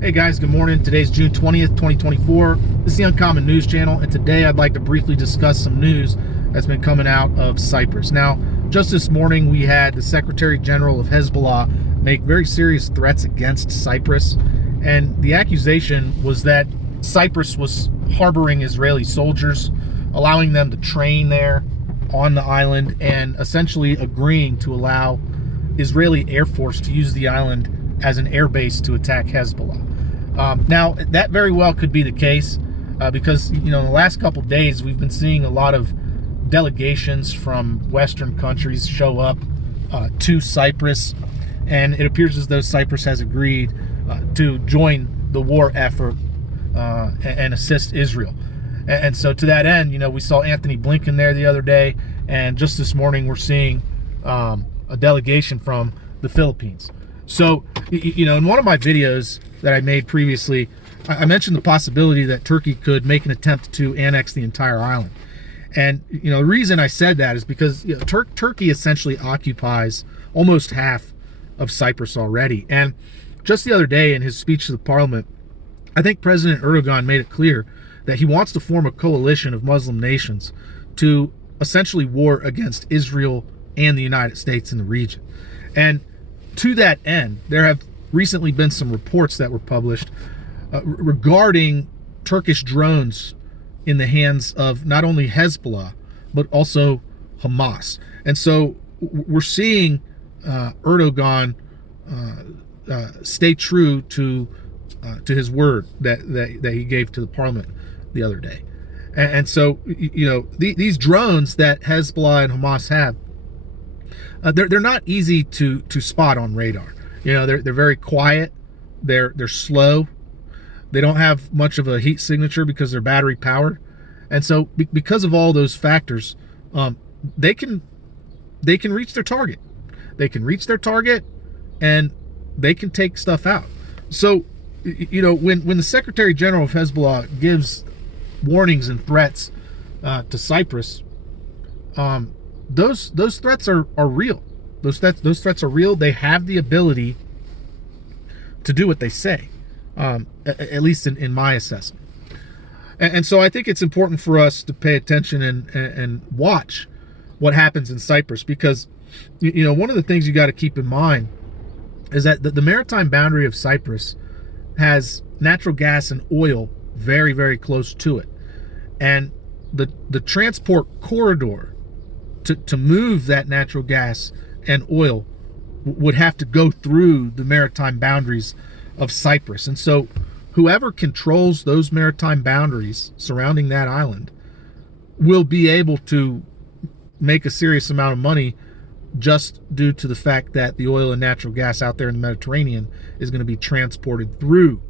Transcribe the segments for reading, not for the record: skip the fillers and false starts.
Hey guys, good morning. Today's June 20th, 2024. This is the Uncommon News Channel, and today I'd like to briefly discuss some news that's been coming out of Cyprus. Now, just this morning we had the Secretary General of Hezbollah make very serious threats against Cyprus, and the accusation was that Cyprus was harboring Israeli soldiers, allowing them to train there on the island, and essentially agreeing to allow Israeli Air Force to use the island as an air base to attack Hezbollah. Now, that very well could be the case because, in the last couple days, we've been seeing a lot of delegations from Western countries show up to Cyprus, and it appears as though Cyprus has agreed to join the war effort and assist Israel. And so to that end, we saw Anthony Blinken there the other day, and just this morning we're seeing a delegation from the Philippines. So, in one of my videos that I made previously, I mentioned the possibility that Turkey could make an attempt to annex the entire island. And, the reason I said that is because Turkey essentially occupies almost half of Cyprus already. And just the other day in his speech to the parliament, I think President Erdogan made it clear that he wants to form a coalition of Muslim nations to essentially war against Israel and the United States in the region. And to that end, there have recently been some reports that were published regarding Turkish drones in the hands of not only Hezbollah, but also Hamas. And so we're seeing Erdogan stay true to his word that he gave to the parliament the other day. And so, these drones that Hezbollah and Hamas have, they're not easy to spot on radar. They're very quiet. They're slow. They don't have much of a heat signature because they're battery powered. And so because of all those factors, they can reach their target. They can reach their target, and they can take stuff out. So, when the Secretary General of Hezbollah gives warnings and threats to Cyprus, those threats are real. Those threats are real. They have the ability to do what they say, at least in my assessment. And so I think it's important for us to pay attention and watch what happens in Cyprus, because one of the things you got to keep in mind is that the maritime boundary of Cyprus has natural gas and oil very, very close to it, and the transport corridor to move that natural gas and oil would have to go through the maritime boundaries of Cyprus. And so whoever controls those maritime boundaries surrounding that island will be able to make a serious amount of money just due to the fact that the oil and natural gas out there in the Mediterranean is going to be transported through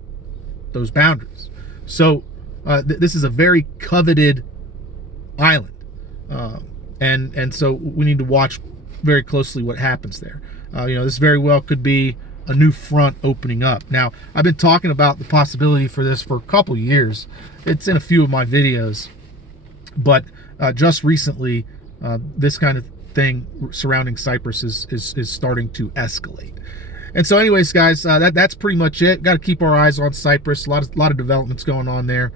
those boundaries. So this is a very coveted island. And so we need to watch very closely what happens there. This very well could be a new front opening up. Now, I've been talking about the possibility for this for a couple years. It's in a few of my videos, but just recently, this kind of thing surrounding Cyprus is starting to escalate. And so, anyways, guys, that's pretty much it. Got to keep our eyes on Cyprus. A lot of developments going on there.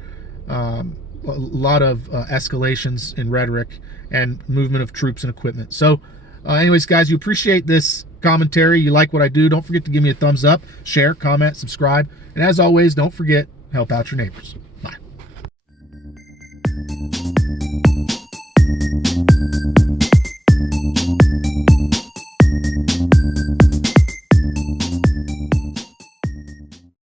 A lot of escalations in rhetoric and movement of troops and equipment. So anyways, guys, you appreciate this commentary, you like what I do, don't forget to give me a thumbs up, share, comment, subscribe, and as always, don't forget, help out your neighbors.